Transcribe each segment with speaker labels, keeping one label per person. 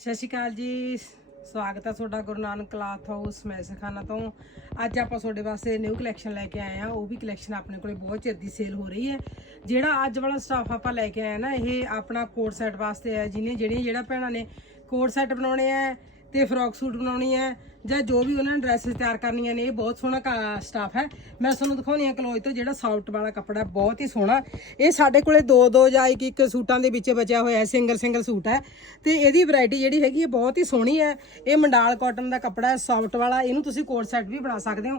Speaker 1: ਸਤਿ ਸ਼੍ਰੀ ਅਕਾਲ ਜੀ। ਸਵਾਗਤ ਹੈ ਤੁਹਾਡਾ ਗੁਰੂ ਨਾਨਕ ਕਲਾਥ ਹਾਊਸ ਮੈਸਖਾਨਾ ਤੋਂ। ਅੱਜ ਆਪਾਂ ਤੁਹਾਡੇ ਵਾਸਤੇ ਨਿਊ ਕਲੈਕਸ਼ਨ ਲੈ ਕੇ ਆਏ ਆ। ਉਹ ਵੀ ਕਲੈਕਸ਼ਨ ਆਪਣੇ ਕੋਲੇ ਬਹੁਤ ਚਿਰ ਦੀ ਸੇਲ ਹੋ ਰਹੀ ਹੈ। ਜਿਹੜਾ ਅੱਜ ਵਾਲਾ ਸਟਾਫ ਆਪਾਂ ਲੈ ਕੇ ਆਏ ਆ ਨਾ, ਇਹ ਆਪਣਾ ਕੋਟ ਸੈਟ ਵਾਸਤੇ ਹੈ ਜਿਹਨੇ ਜਿਹੜੀਆਂ ਜਿਹੜਾ ਭੈਣਾਂ ਨੇ ਕੋਟ ਸੈਟ ਬਣਾਉਣੇ ਆ ਤੇ ਫਰੋਕ ਸੂਟ ਬਣਾਉਣੀ ਹੈ ਜਾਂ ਜੋ ਵੀ ਉਹਨਾਂ ਨੇ ਡਰੈਸਸ ਤਿਆਰ ਕਰਨੀਆਂ ਨੇ, ਇਹ ਬਹੁਤ ਸੋਹਣਾ ਸਟਾਫ ਹੈ। ਮੈਂ ਤੁਹਾਨੂੰ ਦਿਖਾਉਣੀ ਆ ਕਲੋਜ ਤੋਂ ਜਿਹੜਾ ਸਾਫਟ ਵਾਲਾ ਕੱਪੜਾ, ਬਹੁਤ ਹੀ ਸੋਹਣਾ। ਇਹ ਸਾਡੇ ਕੋਲੇ ਦੋ ਦੋ ਜਾਂ ਇੱਕ ਇੱਕ ਸੂਟਾਂ ਦੇ ਵਿੱਚ ਬਚਿਆ ਹੋਇਆ ਹੈ ਸਿੰਗਲ ਸਿੰਗਲ ਸੂਟ ਹੈ। ਤੇ ਇਹਦੀ ਵੈਰਾਈਟੀ ਜਿਹੜੀ ਹੈਗੀ ਹੈ, ਬਹੁਤ ਹੀ ਸੋਹਣੀ ਹੈ। ਇਹ ਮੰਡਾਲ ਕਾਟਨ ਦਾ ਕੱਪੜਾ ਹੈ ਸਾਫਟ ਵਾਲਾ। ਇਹਨੂੰ ਤੁਸੀਂ ਕੋਟ ਸੈੱਟ ਵੀ ਬਣਾ ਸਕਦੇ ਹੋ।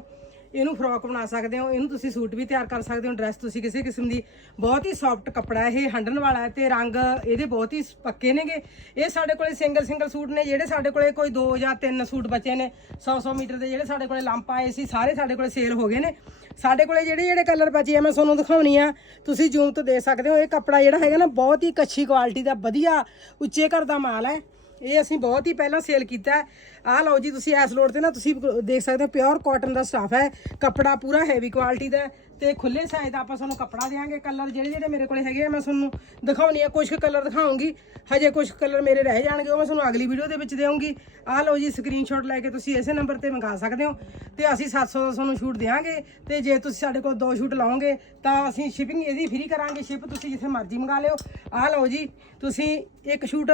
Speaker 1: ਇਹਨੂੰ ਫਰੋਕ ਬਣਾ ਸਕਦੇ ਹੋ, ਇਹਨੂੰ ਤੁਸੀਂ ਸੂਟ ਵੀ ਤਿਆਰ ਕਰ ਸਕਦੇ ਹੋ ਡਰੈਸ ਤੁਸੀਂ ਕਿਸੇ ਕਿਸਮ ਦੀ। ਬਹੁਤ ਹੀ ਸੌਫਟ ਕੱਪੜਾ ਇਹ, ਹੰਡਣ ਵਾਲਾ ਹੈ ਤੇ ਰੰਗ ਇਹਦੇ ਬਹੁਤ ਹੀ ਪੱਕੇ ਨੇਗੇ। ਇਹ ਸਾਡੇ ਕੋਲੇ ਸਿੰਗਲ ਸਿੰਗਲ ਸੂਟ ਨੇ, ਜਿਹੜੇ ਸਾਡੇ ਕੋਲੇ ਕੋਈ 2 ਜਾਂ 3 ਸੂਟ ਬਚੇ ਨੇ 100 100 ਮੀਟਰ ਦੇ ਜਿਹੜੇ ਸਾਡੇ ਕੋਲੇ ਲੰਪ ਆਏ ਸੀ, ਸਾਰੇ ਸਾਡੇ ਕੋਲੇ ਸੇਲ ਹੋ ਗਏ ਨੇ। ਸਾਡੇ ਕੋਲੇ ਜਿਹੜੇ ਜਿਹੜੇ ਕਲਰ ਬਚੇ ਆ, ਮੈਂ ਤੁਹਾਨੂੰ ਦਿਖਾਉਣੀ ਆ। ਤੁਸੀਂ ਜੂਮ ਤੋਂ ਦੇ ਸਕਦੇ ਹੋ, ਇਹ ਕੱਪੜਾ ਜਿਹੜਾ ਹੈਗਾ ਨਾ, ਬਹੁਤ ਹੀ ਅੱਛੀ ਕੁਆਲਿਟੀ ਦਾ, ਵਧੀਆ, ਉੱਚੇ ਘਰ ਦਾ ਮਾਲ ਹੈ। ਇਹ ਅਸੀਂ ਬਹੁਤ ਹੀ ਪਹਿਲਾਂ ਸੇਲ ਕੀਤਾ ਹੈ। ਆਹ ਲਓ ਜੀ, ਤੁਸੀਂ ਇਸ ਲੋਡ ਤੇ ਨਾ ਤੁਸੀਂ ਦੇਖ ਸਕਦੇ ਹੋ ਪਿਓਰ ਕਾਟਨ ਦਾ ਸਟਾਫ ਹੈ। ਕੱਪੜਾ ਪੂਰਾ ਹੈਵੀ ਕੁਆਲਿਟੀ ਦਾ ਤੇ ਖੁੱਲੇ ਸਾਈਜ਼ ਦਾ ਆਪਾਂ ਤੁਹਾਨੂੰ ਕੱਪੜਾ ਦੇਵਾਂਗੇ ਕਲਰ ਜਿਹੜੇ ਜਿਹੜੇ ਮੇਰੇ ਕੋਲੇ ਹੈਗੇ ਆ, ਮੈਂ ਤੁਹਾਨੂੰ ਦਿਖਾਉਣੀ ਆ ਕੁਝ ਕੁ ਕਲਰ ਦਿਖਾਉਂਗੀ। ਹਜੇ ਕੁਝ ਕਲਰ ਮੇਰੇ ਰਹਿ ਜਾਣਗੇ, ਉਹ ਮੈਂ ਤੁਹਾਨੂੰ ਅਗਲੀ ਵੀਡੀਓ ਦੇ ਵਿੱਚ ਦੇਵਾਂਗੀ ਆਹ ਲਓ ਜੀ ਸਕਰੀਨਸ਼ਾਟ ਲੈ ਕੇ ਤੁਸੀਂ ਇਸੇ ਨੰਬਰ ਤੇ ਮੰਗਾ ਸਕਦੇ ਹੋ। ਤੇ ਅਸੀਂ 700 ਦਾ ਤੁਹਾਨੂੰ ਸ਼ੂਟ ਦੇਵਾਂਗੇ ਤੇ ਜੇ ਤੁਸੀਂ ਸਾਡੇ ਕੋਲ ਦੋ ਸ਼ੂਟ ਲਾਓਗੇ, ਤਾਂ ਅਸੀਂ ਸ਼ਿਪਿੰਗ ਇਹਦੀ ਫ੍ਰੀ ਕਰਾਂਗੇ ਸ਼ਿਪ ਤੁਸੀਂ ਜਿੱਥੇ ਮਰਜ਼ੀ ਮੰਗਾ ਲਿਓ। ਆਹ ਲਓ ਜੀ, ਤੁਸੀਂ ਇੱਕ ਸ਼ੂਟ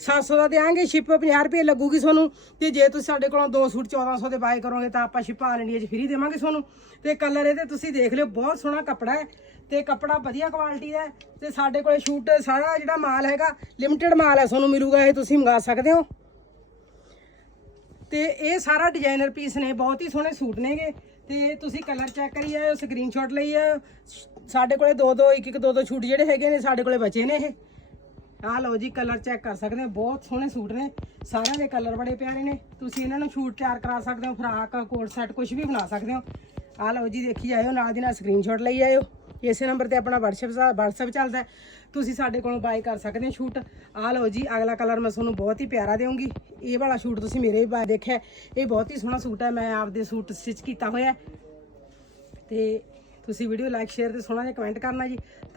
Speaker 1: 700 ਦਾ ਦੇਾਂਗੇ ਸ਼ਿਪ 50 ਰੁਪਏ ਲੱਗੂਗੀ ਤੁਹਾਨੂੰ। ਤੇ ਜੇ ਤੁਸੀਂ ਸਾਡੇ ਕੋਲੋਂ ਦੋ ਸੂਟ 1400 ਦੇ ਬਾਏ ਕਰੋਗੇ, ਤਾਂ ਆਪਾਂ ਸ਼ਿਪ ਆਲ ਇੰਡੀਆ 'ਚ ਫ੍ਰੀ ਦੇਵਾਂਗੇ ਤੁਹਾਨੂੰ। ਤੇ ਕਲਰ ਇਹਦੇ ਤੁਸੀਂ ਦੇਖ ਲਿਓ। ਬਹੁਤ ਸੋਹਣਾ ਕੱਪੜਾ ਹੈ ਤੇ ਕੱਪੜਾ ਵਧੀਆ ਕੁਆਲਿਟੀ ਦਾ ਹੈ ਤੇ ਸਾਡੇ ਕੋਲੇ ਸ਼ੂਟ ਸਾਰਾ ਜਿਹੜਾ ਮਾਲ ਹੈਗਾ ਲਿਮਟਿਡ ਮਾਲ ਹੈ, ਤੁਹਾਨੂੰ ਮਿਲੂਗਾ, ਇਹ ਤੁਸੀਂ ਮੰਗਾ ਸਕਦੇ ਹੋ। ਤੇ ਇਹ ਸਾਰਾ ਡਿਜ਼ਾਈਨਰ ਪੀਸ ਨੇ, ਬਹੁਤ ਹੀ ਸੋਹਣੇ ਸੂਟ ਨੇਗੇ। ਤੇ ਤੁਸੀਂ ਕਲਰ ਚੈੱਕ ਕਰੀ ਆਇਓ ਸਕਰੀਨਸ਼ਾਟ ਲਈ ਆਇਓ ਸਾਡੇ ਕੋਲੇ ਦੋ ਦੋ, ਇੱਕ ਇੱਕ ਦੋ ਦੋ ਛੂਟ ਜਿਹੜੇ ਹੈਗੇ ਨੇ, ਸਾਡੇ ਕੋਲੇ ਬਚੇ ਨੇ ਇਹ। ਆਹ ਲਓ ਜੀ ਕਲਰ ਚੈੱਕ ਕਰ ਸਕਦੇ ਹੋ, ਬਹੁਤ ਸੋਹਣੇ ਸੂਟ ਨੇ, ਸਾਰਿਆਂ ਦੇ ਕਲਰ ਬੜੇ ਪਿਆਰੇ ਨੇ। ਤੁਸੀਂ ਇਹਨਾਂ ਨੂੰ ਸ਼ੂਟ ਤਿਆਰ ਕਰਾ ਸਕਦੇ ਹੋ, ਫਰਾਕ, ਕੋਟ ਸੈਟ ਕੁਝ ਵੀ ਬਣਾ ਸਕਦੇ ਹੋ। ਆ ਲਓ ਜੀ, ਦੇਖੀ ਜਾਇਓ, ਨਾਲ ਦੀ ਨਾਲ ਸਕਰੀਨਸ਼ਾਟ ਲਈ ਆਇਓ। ਇਸੇ ਨੰਬਰ ਤੇ ਆਪਣਾ WhatsApp WhatsApp ਚੱਲਦਾ ਤੁਸੀਂ ਸਾਡੇ ਕੋਲੋਂ ਬਾਈ ਕਰ ਸਕਦੇ ਹੋ ਸ਼ੂਟ ਆ ਲਓ ਜੀ, ਅਗਲਾ ਕਲਰ ਮੈਂ ਤੁਹਾਨੂੰ ਬਹੁਤ ਹੀ ਪਿਆਰਾ ਦੇਵਾਂਗੀ। ਇਹ ਵਾਲਾ ਸ਼ੂਟ ਤੁਸੀਂ ਮੇਰੇ ਵੀ ਬਾਅਦ ਦੇਖਿਆ ਇਹ ਬਹੁਤ ਹੀ ਸੋਹਣਾ ਸੂਟ ਹੈ, ਮੈਂ ਆਪਦੇ ਸੂਟ ਸਟਿਚ ਕੀਤਾ ਹੋਇਆ ਹੈ। ਤੇ ਤੁਸੀਂ ਵੀਡੀਓ ਲਾਈਕ ਸ਼ੇਅਰ ਤੇ ਸੋਹਣਾ ਜਿਹਾ ਕਮੈਂਟ ਕਰਨਾ ਜੀ।